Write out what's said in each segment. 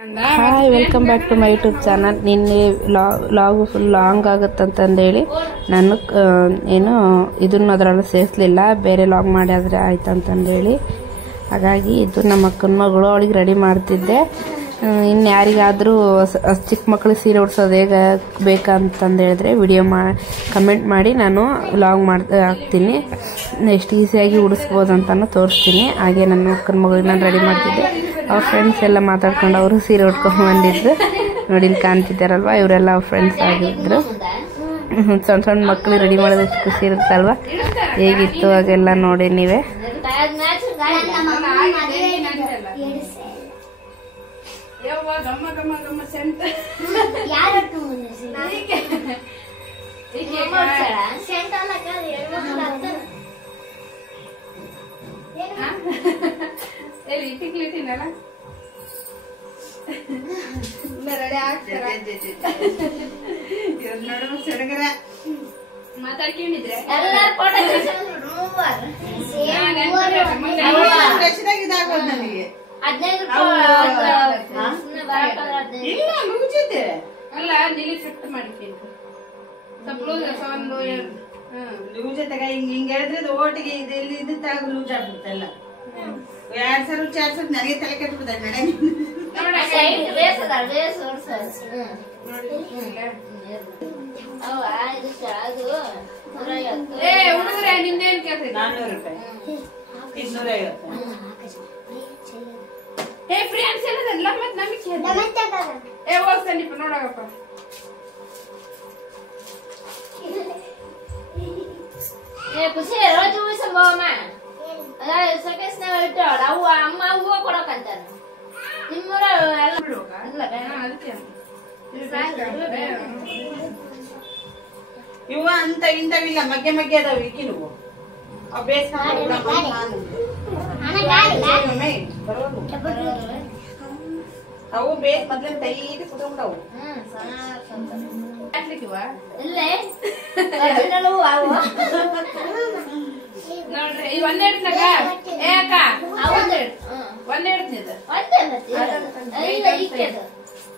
Hi, welcome back to my YouTube channel. ನಿನ್ನೆ ಲಾಗು full long ಆಗುತ್ತಂತಂದೇಳಿ ನಾನು ಏನು ಇದನ್ನು ಅದರೊಳಗೆ ಸೇರಿಸಲಿಲ್ಲ, ಬೇರೆ ಲಾಗ್ ಮಾಡಿ ಆದರೆ ಆಯ್ತಂತಂದೇಳಿ. ಹಾಗಾಗಿ ಇದು ನಮ್ಮ ಅಕ್ಕನ ಮಗಳು, ಅವಳಿಗೆ ರೆಡಿ ಮಾಡ್ತಿದ್ದೆ. ಇನ್ನು ಯಾರಿಗಾದರೂ ಚಿಕ್ಕ ಮಕ್ಕಳಿಗೆ ಸೀರೆ ಉಡ್ಸೋದು ಹೇಗೆ ಬೇಕಂತಂದು ಹೇಳಿದ್ರೆ ವಿಡಿಯೋ ಕಮೆಂಟ್ ಮಾಡಿ, ನಾನು ಲಾಗ್ ಹಾಕ್ತೀನಿ. ಎಷ್ಟು ಈಸಿಯಾಗಿ ಉಡಿಸ್ಬೋದು ಅಂತಲೂ ತೋರಿಸ್ತೀನಿ. ಹಾಗೆ ನನ್ನ ಅಕ್ಕನ ಮಗಳಿಗೆ ನಾನು ರೆಡಿ ಮಾಡ್ತಿದ್ದೆ. ಅವ್ರ ಫ್ರೆಂಡ್ಸ್ ಎಲ್ಲ ಮಾತಾಡ್ಕೊಂಡು ಅವರು ಸೀರೆ ಉಟ್ಕೊಂಡು ಬಂದಿದ್ರು. ನೋಡಿ ಇಲ್ಲಿ ಕಾಣ್ತಿದ್ದಾರಲ್ವ, ಇವರೆಲ್ಲ ಅವ್ರ ಫ್ರೆಂಡ್ಸ್ ಆಗಿದ್ರು. ಸಣ್ಣ ಸಣ್ಣ ಮಕ್ಕಳಿಗೆ ರೆಡಿ ಮಾಡೋದು ಎಷ್ಟು ಖುಷಿ ಇರುತ್ತಲ್ವ. ಹೇಗಿತ್ತು ಹಾಗೆಲ್ಲ ನೋಡಿ ನೀವೇ. ಮಾತಾಡ್ಕೊಂಡಿದ್ರೆ ಅಲ್ಲ ನೀಲಿ ಫಿಟ್ ಮಾಡಿದ್ದೀನಿ ಲೂಸ್ ತಗ ಹಿಂಗ ಹೇಳಿದ್ರೆ ಓಟಿಗೆ ಇದೆಲ್ಲಿ ಇದು ತಗ ಲೂಸ್ ಆಗ್ಬಿಡ್ತಲ್ಲ. 2 ಸಲ 4 ಸಲ ನನಗೆ ತಲೆ ಕೆಟ್ಬಿಡ್ತಾರೆ. ಹುಡುಗ್ರೆ ನಿಂದೇನ್ ಕೆಲಸ? 400 ರೂಪಾಯಿ, 250. ಫ್ರೆಂಡ್ಸ್ ಎಲ್ಲ ಮತ್ತೆ ನಮಗೆ ಹೋಗ್ತಾನಿಪ್ಪ ನೋಡಾಗಪ್ಪ. ಖುಷಿ ರೋಜು ಉಳಿಸಮ್ಮ ಸೊಕೇಸ್ನ ಇಟ್ಟು ಅವು ಅಮ್ಮ ಹೂವು ಕೊಡಕಂತಾರ ನಿಮ್ಮೂರ ಇವ ಅಂತ ಇಂಥವಿಲ್ಲ, ಮಗ್ಗೆ ಮಗ್ಗೆ ಅದಾವ. ಈಕಿ ನೀವು ಅವು ಬೇಸ್ ಮೊದ್ಲ ಟೈಟ್ ಕುತ್ಕೊಂಡವು. ನೋಡ್ರಿ ಈ ಒಂದೇ ಇಡ್ತಾಗ ಏಕ ಒಂದೇ ಇಡ್ತಿದ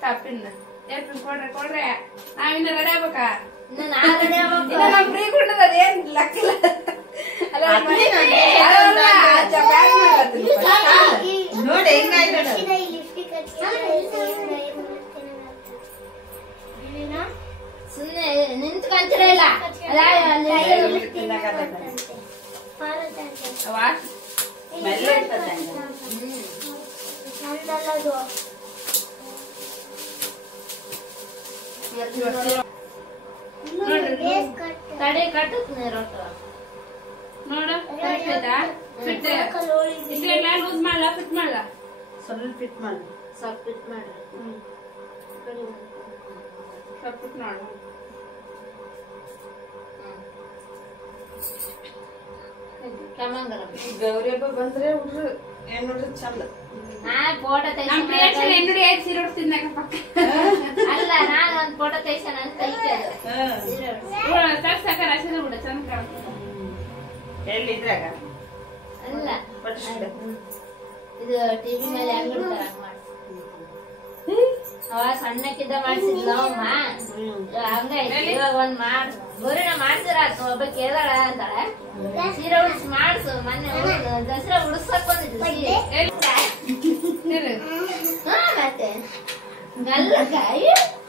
ತಪ್ಪಿನ ಕೊಡ್ರಿ ನಾವಿನ್ನ ರೆಡಿ ಆಗ್ಬೇಕಾ? ಫ್ರೀ ಕೊಟ್ಟದ ಏನ್ ಲಕ್ಕಿಲ್ಲ. ನೋಡಿ ಹೆಂಗಾಯ್ತು ಸುಮ್ಮನೆ ನಿಂತ್ಕೊಂತೀರ ಇಲ್ಲ ತಡೆ ಕಟ್ಟುತ್ತೆ ರೊಟ್ಟು ನೋಡು ಲೂಸ್ ಮಾಡಲ್ಲ, ಫಿಟ್ ಮಾಡಲ್ಲ, ಸ್ವಲ್ಪ ಫಿಟ್ ಮಾಡಿ, ಸ್ವಲ್ಪ ಫಿಟ್ ಮಾಡ್ರಿ. ಸ್ವಲ್ಪ ಫಿಟ್ ಮಾಡು. ಗೌರಿ ಹಬ್ಬ ಬಂದ್ರೆ ಹುಡ್ರು ಏನ್ ನೋಡ್ರಿ ಚಂದ. ಫೋಟೋ ಸೀರೆ ಉಡ್ತಿದ್ನಾಗ ಪಕ್ಕ ಅಲ್ಲ, ನಾನು ಒಂದ್ ಫೋಟೋ ತೆಗ್ಸೋಣ ಅಂತ ಸಾಕಾರ ಅಷ್ಟೇ ಬಿಡ ಚಂದ ಕಾಣ್ತದೆ. ಎಲ್ಲಿ ಇದ್ರಾಗ ಅಲ್ಲ ಇದು ಟಿವಿ ಮೇಲೆ ಹೆಂಗ್ ಬಿಡ್ತಾರ ಅವ ಸಣ್ಣಕ್ಕಿದ್ದ ಮಾಡ್ಸಿದ್ಲ ಅಮ್ಮ, ಹಂಗಾಯ್ತು. ಇವಾಗ ಒಂದ್ ಗೋರಿನ ಮಾಡ್ಸಿರ ಒಬ್ಬ ಕೇಳಾಳ ಅಂತಾಳೆ, ಸೀರೆ ಉಡ್ಸಿ ಮಾಡ್ಸು. ಮೊನ್ನೆ ದಸರಾ ಉಡ್ಸಕ್ ಬಂದಿದ್ಲು ಮತ್ತೆ ಗಲ್ಲಕ್ಕ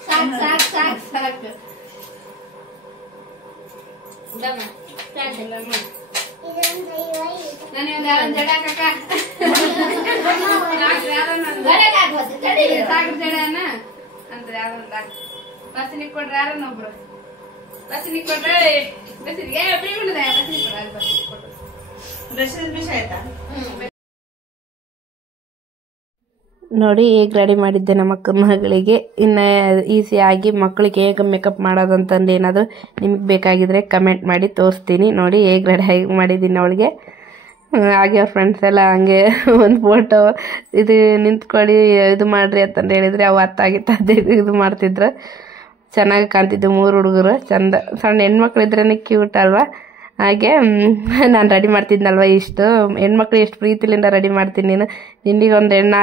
ಸಾಕ್ ಸಾಕ್ ಸಾಕ್ ಸಾಕು. ನನಗೆ ಜಡ ಕಕ್ಕ ಸಾಗರ ಜಡನ ಅಂತ ಯಾವ್ದೊಂದ ಬಸ್ಸಿನಿಗೆ ಕೊಡ್ರಿ, ಯಾರನ್ನೊಬ್ರು ಬಸ್ಸಿನಿಗೆ ಕೊಡ್ರಿ. ಬಸ್ಸಿಗೆ ಫ್ರೀ ಬಿಡದ ಬಸ್ಸಿನಿಗೆ ಕೊಡ್ರಿ, ಅದು ಬಸ್ಸಿಗೆ ಕೊಡ್ರಿ. ಡ್ರೆಸ್ ಬಿಸಿ ಆಯ್ತಾ? ನೋಡಿ ಹೇಗೆ ರೆಡಿ ಮಾಡಿದ್ದೆ ನಮ್ಮ ಅಕ್ಕನ ಮಗಳಿಗೆ. ಇನ್ನು ಈಸಿಯಾಗಿ ಮಕ್ಕಳಿಗೆ ಹೇಗೆ ಮೇಕಪ್ ಮಾಡೋದಂತಂದು ಏನಾದರೂ ನಿಮಗೆ ಬೇಕಾಗಿದ್ರೆ ಕಮೆಂಟ್ ಮಾಡಿ ತೋರಿಸ್ತೀನಿ. ನೋಡಿ ಹೇಗೆ ರೆಡಿ ಮಾಡಿದ್ದೀನಿ ಅವಳಿಗೆ. ಹಾಗೆ ಅವ್ರ ಫ್ರೆಂಡ್ಸ್ ಎಲ್ಲ ಹಂಗೆ ಒಂದು ಫೋಟೋ ಇದು ನಿಂತ್ಕೊಳ್ಳಿ ಇದು ಮಾಡಿರಿ ಅಂತಂದು ಹೇಳಿದರೆ ಅವು ಅತ್ತಾಗಿತ್ತು ಇದು ಮಾಡ್ತಿದ್ರು. ಚೆನ್ನಾಗಿ ಕಾಣ್ತಿದ್ದು 3 ಹುಡುಗರು ಚಂದ. ಸಣ್ಣ ಹೆಣ್ಮಕ್ಳು ಇದ್ರೇ ಕ್ಯೂಟ್ ಅಲ್ವಾ. ಹಾಗೆ ನಾನು ರೆಡಿ ಮಾಡ್ತಿದ್ನಲ್ವ ಇಷ್ಟು ಹೆಣ್ಮಕ್ಳು ಎಷ್ಟು ಪ್ರೀತಿಲಿಂದ ರೆಡಿ ಮಾಡ್ತೀನಿ ನೀನು ನಿನಗೆ ಒಂದು ಹೆಣ್ಣು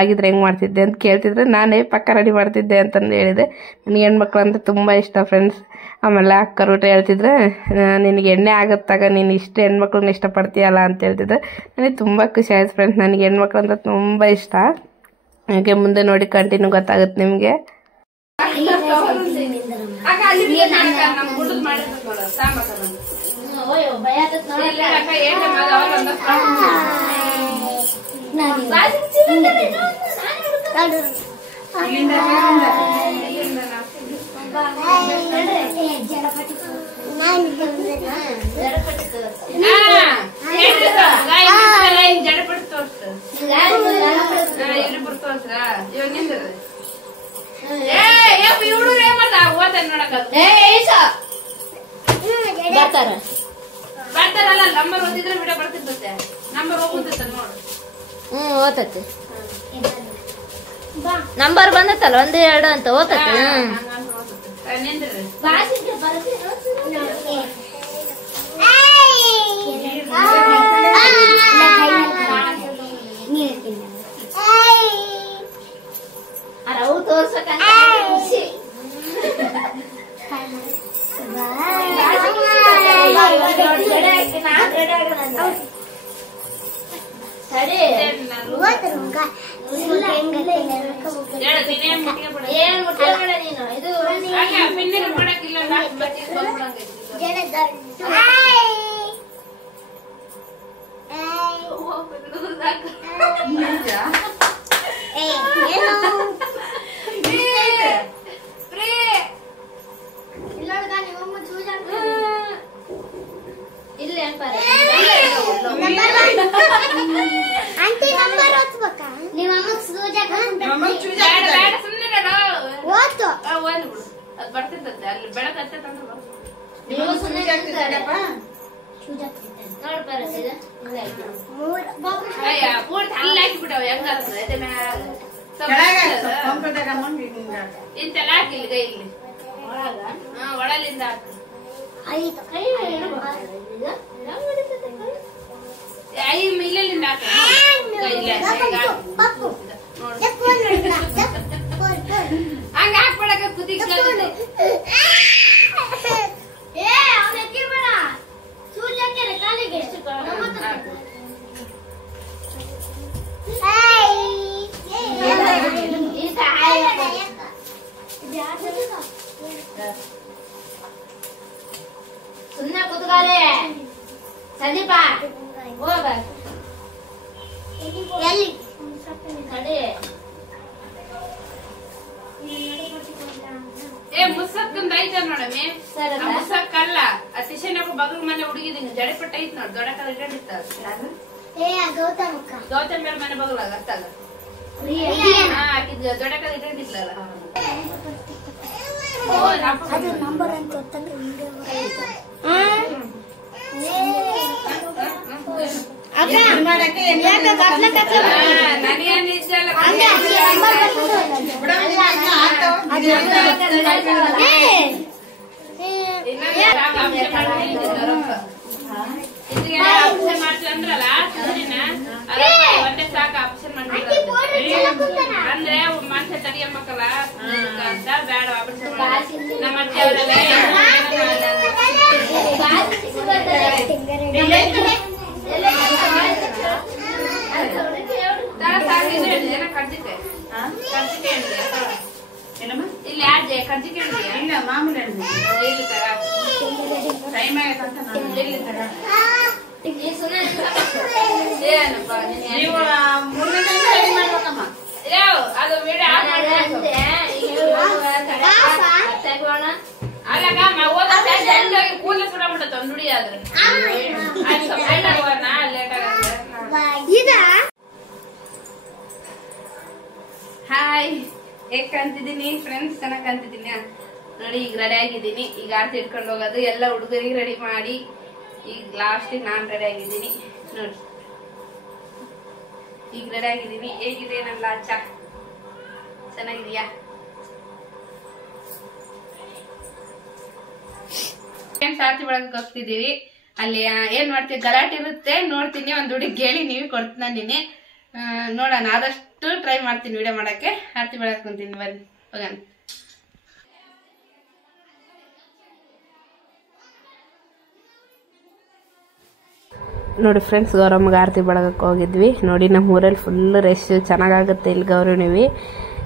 ಆಗಿದ್ರೆ ಹೆಂಗೆ ಮಾಡ್ತಿದ್ದೆ ಅಂತ ಕೇಳ್ತಿದ್ರೆ ನಾನೇ ಪಕ್ಕ ರೆಡಿ ಮಾಡ್ತಿದ್ದೆ ಅಂತಂದು ಹೇಳಿದೆ. ನನಗೆ ಹೆಣ್ಮಕ್ಳು ಅಂದರೆ ತುಂಬ ಇಷ್ಟ ಫ್ರೆಂಡ್ಸ್. ಆಮೇಲೆ ಅಕ್ಕ ರೂಟ ಹೇಳ್ತಿದ್ರೆ ನಿನಗೆ ಎಣ್ಣೆ ಆಗುತ್ತಾಗ ನೀನು ಇಷ್ಟು ಹೆಣ್ಮಕ್ಳನ್ನ ಇಷ್ಟಪಡ್ತೀಯಲ್ಲ ಅಂತ ಹೇಳ್ತಿದ್ರೆ ನನಗೆ ತುಂಬ ಖುಷಿ ಆಯ್ತು ಫ್ರೆಂಡ್ಸ್. ನನಗೆ ಹೆಣ್ಮಕ್ಳು ಅಂತ ತುಂಬ ಇಷ್ಟ. ಹಾಗೆ ಮುಂದೆ ನೋಡಿ ಕಂಟಿನ್ಯೂ ಗೊತ್ತಾಗುತ್ತೆ ನಿಮಗೆ. ಬರ್ತಾರಲ್ಲ ನಂಬರ್ ಓದಿದ್ರೆ ವಿಡಿಯೋ ಬರ್ತಿರ್ತತೆ. ನಂಬರ್ ಹೋಗುತ್ತೆ ನೋಡು. ಓತತ್ತೆ ನಂಬರ್ ಬಂದತ್ತಲ್ಲ 1 2 ಅಂತ ಓತತ್ತೆ. ಅವು ತೋರ್ಸಕಂತ ಖುಷಿ. ಏನ್ ಮುಟ್ಟ ನೀನು ಇದು ಇಲ್ಲ ಅದ್ ಬರ್ತಿರ್ತದೆ ಅಲ್ಲಿ ಬೆಳಕತ್ತೆ ನೀವು ಸುಮ್ಮನೆ ಅಲ್ಲಿ ಹಾಕಿಬಿಟ್ಟವ ಹೆಂಗಾಗ್ತದೆ ಇಂತೆಲ್ಲ ಹಾಕಿಲ್ಲ ಕೈಲಿ ಒಳಲಿಂದ ಇಲ್ಲಿಂದ ಹಂಗ ಹಾಕ್ಬಿಡಕ ಕುದಿ ಸುಮ್ಮನೆ ಕೂತ್ಕೊಳ್ಳಿ ಸಂದೀಪ ಹೋಗ ಮುಸಕ್ಕಂದ ಐತ ನೋಡಮ್ಮಿ ಮುಸಕ್ಕಲ್ಲ ಅತಿಶನ ಬಗಲ್ ಮನೆ ಹುಡುಗಿದೀನಿ ಜಡೆಪಟ್ಟ ಐತ್ ನೋಡ್ ದೊಡ್ಡಕಲ್ ಇಟ್ಟಿತ್ತ ಗೌತಮ್ ಬೇರೆ ಮನೆ ಬಗಲಾಗ ಅತ್ತಾಗ ಹಾಕಿದ್ ದೊಡ್ಡಕಲ್ ಇಟ್ಟಿದ್ಲಲ್ಲ ಅಂದ್ರಲ್ಲ ಒಂದೇ ಸಾಕು ಆಪ್ಷನ್ ಅಂದ್ರೆ ಮನುಷ್ಯ ತಡಿಯಮ್ಮಕ್ಕಲ್ಲ ಅಂತ ಬೇಡ ನಮ್ಮ ಅತ್ತೆ ಅವರೆಲ್ಲ ಕರ್ಜಿಕೆ ಇಲ್ಲಿ ಯಾರ್ದೆ ಕರ್ಜಿಕೆ ಇಲ್ಲ ಮಾಮೂಲಿ ಇಲ್ಲಿ ತರ ಟೈಮ್ ಆಗತ್ತಂತ ಇಲ್ಲಿ ತರ ಏನಪ್ಪ ನೀವು 3 ಗಂಟೆ ರೆಡಿ ಮಾಡ್ಬೇಕಮ್ಮ ಅದು ವಿಡಿಯೋ ಅಲ್ಲಗ ಓದೋಗಿ ಕೂದಲ ಸುಡಬಿಡುತ್ತ ನುಡಿ ಆದ್ರೆ ಲೇಟ್ ಆಗುತ್ತೆ. ಹಾಯ್ ಹೇಗ್ ಕಾಣ್ತಿದ್ದೀನಿ ಫ್ರೆಂಡ್ಸ್? ಚೆನ್ನಾಗ್ ಕಾಣ್ತಿದ್ದೀನಿ ನೋಡಿ. ಈಗ ರೆಡಿ ಆಗಿದ್ದೀನಿ. ಈಗ ಆರ್ತಿ ಇಟ್ಕೊಂಡು ಹೋಗೋದು ಎಲ್ಲ ಹುಡುಗರಿಗೆ ರೆಡಿ ಮಾಡಿ ಈಗ ಲಾಸ್ಟಿಗೆ ನಾನ್ ರೆಡಿ ಆಗಿದ್ದೀನಿ ನೋಡಿ. ಈಗ ರೆಡಿ ಆಗಿದ್ದೀನಿ. ಹೇಗಿದೆ ನನ್ನ ಲಾಚ? ಚೆನ್ನಾಗಿದೆಯಾ? ಆರ್ತಿ ಬೆಳಗ್ಗೆ ಹೋಗ್ತಿದ್ದೀವಿ. ಅಲ್ಲಿ ಏನ್ ಮಾಡ್ತೀವಿ ಗಲಾಟೆ ಇರುತ್ತೆ, ನೋಡ್ತೀನಿ. ಒಂದ್ ಹುಡುಗಿ ಹೇಳಿ ನೀವು ಕೊಡ್ತೀನಿ ನೋಡೋಣ. ಆದಷ್ಟು ಟ್ರೈ ಮಾಡ್ತೀನಿ ವಿಡಿಯೋ ಮಾಡಕ್ಕೆ. ಆರತಿ ಬೆಳಕ್ ಕುಂತೀನಿ, ಬನ್ನಿ ಹೋಗೋಣ. ನೋಡಿ ಫ್ರೆಂಡ್ಸ್, ಗೌರಮ್ಮಗೆ ಆರತಿ ಬೆಳಗಕ್ಕೆ ಹೋಗಿದ್ವಿ. ನೋಡಿ ನಮ್ಮ ಊರಲ್ಲಿ ಫುಲ್ ರಶ್, ಚೆನ್ನಾಗಾಗುತ್ತೆ ಇಲ್ಲಿ ಗೌರವಣಿವಿ.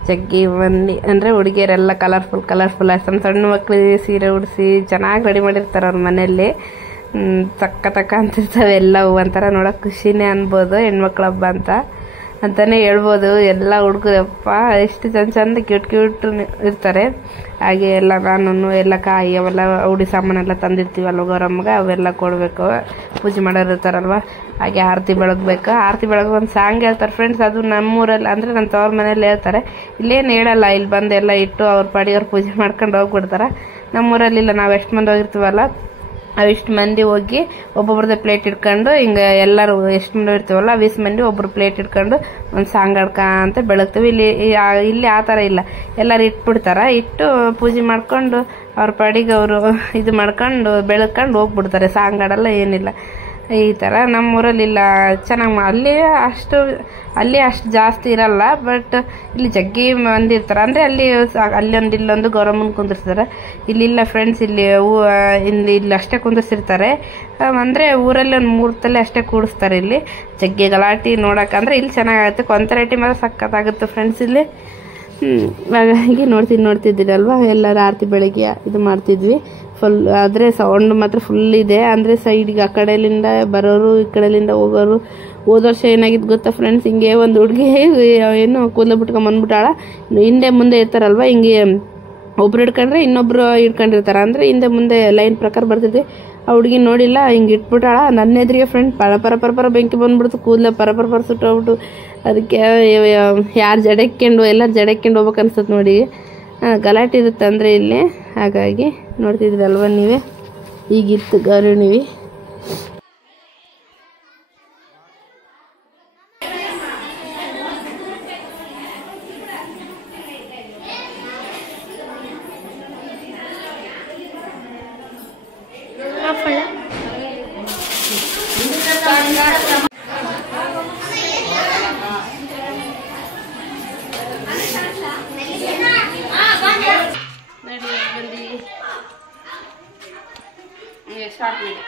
ಜಗ್ಗಿ ಮಂದಿ ಅಂದರೆ ಹುಡುಗಿಯರೆಲ್ಲ ಕಲರ್ಫುಲ್ ಸಣ್ಣ ಸಣ್ಣ ಮಕ್ಳಿಗೆ ಸೀರೆ ಉಡಿಸಿ ಚೆನ್ನಾಗಿ ರೆಡಿ ಮಾಡಿರ್ತಾರೆ ಅವ್ರ ಮನೆಯಲ್ಲಿ. ತಕ್ಕ ಅಂತಿರ್ತವೆ ಎಲ್ಲವು. ಒಂಥರ ನೋಡೋಕೆ ಖುಷಿನೇ ಅನ್ಬೋದು, ಹೆಣ್ಮಕ್ಳ ಹಬ್ಬ ಅಂತಾನೆ ಹೇಳ್ಬೋದು. ಎಲ್ಲ ಹುಡುಗರಪ್ಪ ಎಷ್ಟು ಚಂದ ಕ್ಯೂಟ್ ಇರ್ತಾರೆ. ಹಾಗೆ ಎಲ್ಲ ನಾನು ಎಲ್ಲ ಕಾಯಿ ಅವೆಲ್ಲ ಉಡಿ ಸಾಮಾನೆಲ್ಲ ತಂದಿರ್ತೀವಲ್ವ ಗೌರಮ್ಮಗೆ, ಅವೆಲ್ಲ ಕೊಡಬೇಕು. ಪೂಜೆ ಮಾಡೋರು ಇರ್ತಾರಲ್ವ, ಹಾಗೆ ಆರತಿ ಬೆಳಗ್ಬೇಕು. ಆರತಿ ಬೆಳಗ್ಗೆ ಒಂದು ಸಾಂಗ್ ಹೇಳ್ತಾರೆ ಫ್ರೆಂಡ್ಸ್. ಅದು ನಮ್ಮೂರಲ್ಲಿ ಅಂದರೆ ನಮ್ಮ ತವ್ರ ಮನೇಲಿ ಹೇಳ್ತಾರೆ. ಇಲ್ಲೇನು ಹೇಳಲ್ಲ, ಇಲ್ಲಿ ಬಂದು ಎಲ್ಲ ಇಟ್ಟು ಅವ್ರ ಪಾಡಿ ಅವ್ರು ಪೂಜೆ ಮಾಡ್ಕೊಂಡು ಹೋಗ್ಬಿಡ್ತಾರೆ. ನಮ್ಮೂರಲ್ಲಿ ಇಲ್ಲ, ನಾವು ಎಷ್ಟು ಮಂದಿ ಹೋಗಿರ್ತೀವಲ್ಲ ಅವಿಷ್ಟು ಮಂದಿ ಹೋಗಿ ಒಬ್ಬೊಬ್ರದ್ದು ಪ್ಲೇಟ್ ಇಟ್ಕೊಂಡು ಹಿಂಗೆ ಎಲ್ಲರೂ ಎಷ್ಟು ಮಂದಿ ಇರ್ತೀವಲ್ಲ 20 ಮಂದಿ ಒಬ್ಬರು ಪ್ಲೇಟ್ ಇಟ್ಕೊಂಡು ಒಂದು ಸಾಂಗ್ ಅಂತ ಬೆಳಗ್ತೀವಿ. ಇಲ್ಲಿ ಆ ಥರ ಇಲ್ಲ, ಎಲ್ಲರೂ ಇಟ್ಬಿಡ್ತಾರೆ. ಇಟ್ಟು ಪೂಜೆ ಮಾಡ್ಕೊಂಡು ಅವ್ರ ಪಾಡಿಗೆ ಅವರು ಇದು ಮಾಡ್ಕೊಂಡು ಬೆಳಗ್ಕೊಂಡು ಹೋಗ್ಬಿಡ್ತಾರೆ. ಸಾಂಗ್ ಆಡಲ್ಲ, ಏನಿಲ್ಲ. ಈ ಥರ ನಮ್ಮೂರಲ್ಲಿ ಇಲ್ಲ. ಚೆನ್ನಾಗಿ ಅಲ್ಲಿ ಅಷ್ಟು ಜಾಸ್ತಿ ಇರಲ್ಲ, ಬಟ್ ಇಲ್ಲಿ ಜಗ್ಗಿ ಮಂದಿ ಇರ್ತಾರೆ. ಅಂದರೆ ಅಲ್ಲೊಂದು ಇಲ್ಲೊಂದು ಗೌರಮ್ಮನ ಕುಂದಿರ್ತಾರೆ. ಇಲ್ಲಿಲ್ಲ ಫ್ರೆಂಡ್ಸ್, ಇಲ್ಲಿ ಅಷ್ಟೇ ಕುಂದಿರ್ಸಿರ್ತಾರೆ. ಅಂದರೆ ಊರಲ್ಲಿ ಒಂದು 3 ತಲೆ ಅಷ್ಟೇ ಕೂಡಿಸ್ತಾರೆ. ಇಲ್ಲಿ ಜಗ್ಗಿ ಗಲಾಟೆ ನೋಡೋಕೆ. ಅಂದರೆ ಇಲ್ಲಿ ಚೆನ್ನಾಗಾಗುತ್ತೆ, ಕೊಂತರೇಟಿ ಮಾತ್ರ ಸಖತ್ತಾಗುತ್ತೆ ಫ್ರೆಂಡ್ಸ್ ಇಲ್ಲಿ. ಹಾಗಾಗಿ ನೋಡ್ತಿದ್ದೀರಲ್ವ, ಎಲ್ಲರೂ ಆರತಿ ಬೆಳಗ್ಗೆ ಇದು ಮಾಡ್ತಿದ್ವಿ. ಫುಲ್ ಆದರೆ ಸೌಂಡ್ ಮಾತ್ರ ಫುಲ್ ಇದೆ. ಅಂದರೆ ಸೈಡ್ಗೆ ಆ ಕಡೆಯಿಂದ ಬರೋರು, ಈ ಕಡೆಯಿಂದ ಹೋಗೋರು. ಹೋದ ವರ್ಷ ಏನಾಗಿದ್ದು ಗೊತ್ತಾ ಫ್ರೆಂಡ್ಸ್, ಹಿಂಗೆ ಒಂದು ಹುಡುಗಿ ಏನು ಕೂದಲು ಬಿಟ್ಕೊಂಬಂದ್ಬಿಟ್ಟಾಳ. ಹಿಂದೆ ಮುಂದೆ ಇರ್ತಾರಲ್ವ, ಹಿಂಗೆ ಒಬ್ರು ಹಿಡ್ಕೊಂಡ್ರೆ ಇನ್ನೊಬ್ರು ಹಿಡ್ಕೊಂಡಿರ್ತಾರೆ. ಅಂದರೆ ಹಿಂದೆ ಮುಂದೆ ಲೈನ್ ಪ್ರಕಾರ ಬರ್ತಿದ್ವಿ. ಆ ಹುಡುಗಿ ನೋಡಿಲ್ಲ, ಹಿಂಗೆ ಇಟ್ಬಿಟ್ಟಾಳ. ನನ್ನ ಎದುರಿಗೆ ಫ್ರೆಂಡ್ ಪರ ಬೆಂಕಿ ಬಂದ್ಬಿಡ್ತು, ಕೂದಲ ಪರ ಸುಟ್ಟೋಗ್ಬಿಟ್ಟು. ಅದಕ್ಕೆ ಯಾರು ಎಲ್ಲರೂ ಜಡಕ್ಕೊಂಡು ಹೋಗ್ಬೇಕು ಅನ್ಸುತ್ತೆ ನೋಡಿ. ಗಲಾಟೆ ಇರುತ್ತೆ ಅಂದರೆ ಇಲ್ಲಿ. ಹಾಗಾಗಿ ನೋಡ್ತಿದ್ರಲ್ವ ನೀವೇ, ಈಗಿತ್ತು ಗೌರವಣಿವಿ. ಸ್ಟಾರ್ಟ್ ಮಾಡಿ.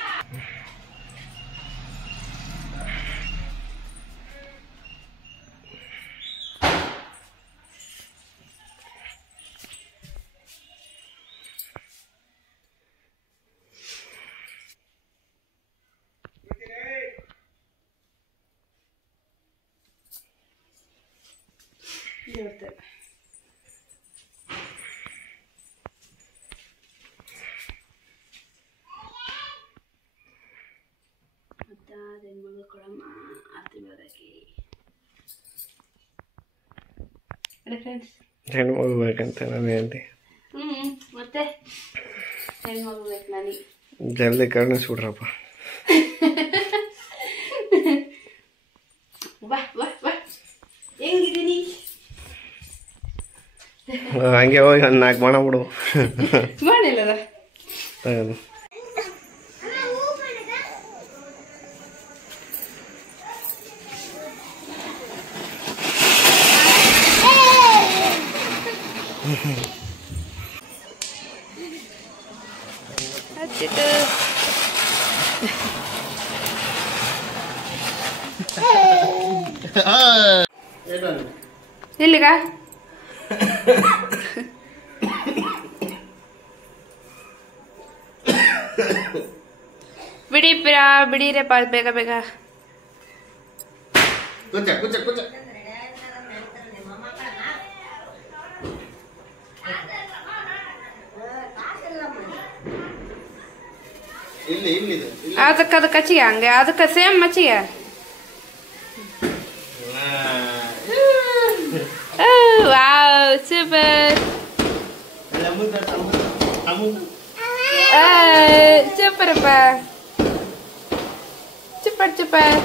ಹೆಣ್ಮಗಳು ಕೊಡಮ್ಮ ಆರತಿ ಬೆಳಗಕ್ಕೆ. ಫ್ರೆಂಡ್ಸ್ ಹೆಣ್ಮಗು ಬೇಕಂತ ನನಗೆ. ಮತ್ತೆ ಹೆಣ್ಮಗು ಬೇಕು ನನಗೆ. ಜಲ್ದಿ ಕರ್ಣಿಸ್ಬಿಡ್ರಪ್ಪ. ವಾ ಹೆಂಗಿದ್ದೀನಿ? ಹಂಗೆ ಹೋಗಿ ಒಂದು 4 ಮಾಡಬಿಡು. ಮಾಡಿಲ್ಲ ಇಲ್ಲಿಗ ಬಿಡಿರೆ ಬೇಗ ಬೇಗ. ಅದಕ್ಕೆ ಹಚ್ಚಿಗೆ ಹಂಗೆ ಅದಕ್ಕೆ ಸೇಮ್ ಮಚ್ಚಿಗೆ. ವಾವ್ ಸೂಪರ್ ಸೂಪರಪ್ಪ, ಸೂಪರ್.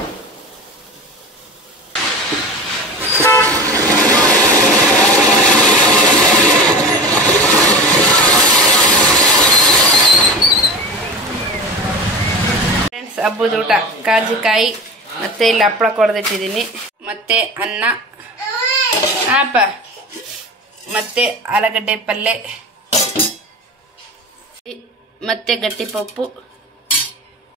ಹಬ್ಬದ ಊಟ ಕರ್ಜಿಕಾಯಿ ಮತ್ತೆ ಇಲ್ಲಿ ಹಪ್ಪಳ ಕೊಡ್ದಿಟ್ಟಿದ್ದೀನಿ, ಮತ್ತೆ ಅನ್ನ ಅಪ್ಪ, ಮತ್ತೆ ಆಲೂಗಡ್ಡೆ ಪಲ್ಯ, ಮತ್ತೆ ಗಟ್ಟಿ ಪಪ್ಪು,